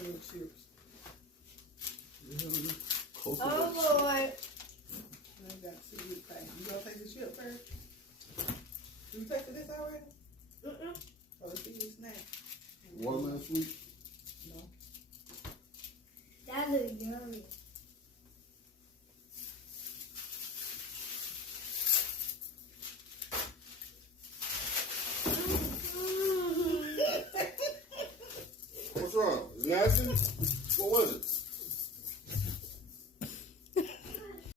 chips. Oh, Lord. I got to see this thing. You gonna take the chip first? You tasted this already? Oh, let's see your snack. Watermelon sweet? No. That is yummy. What's wrong? Is it nasty? What was it?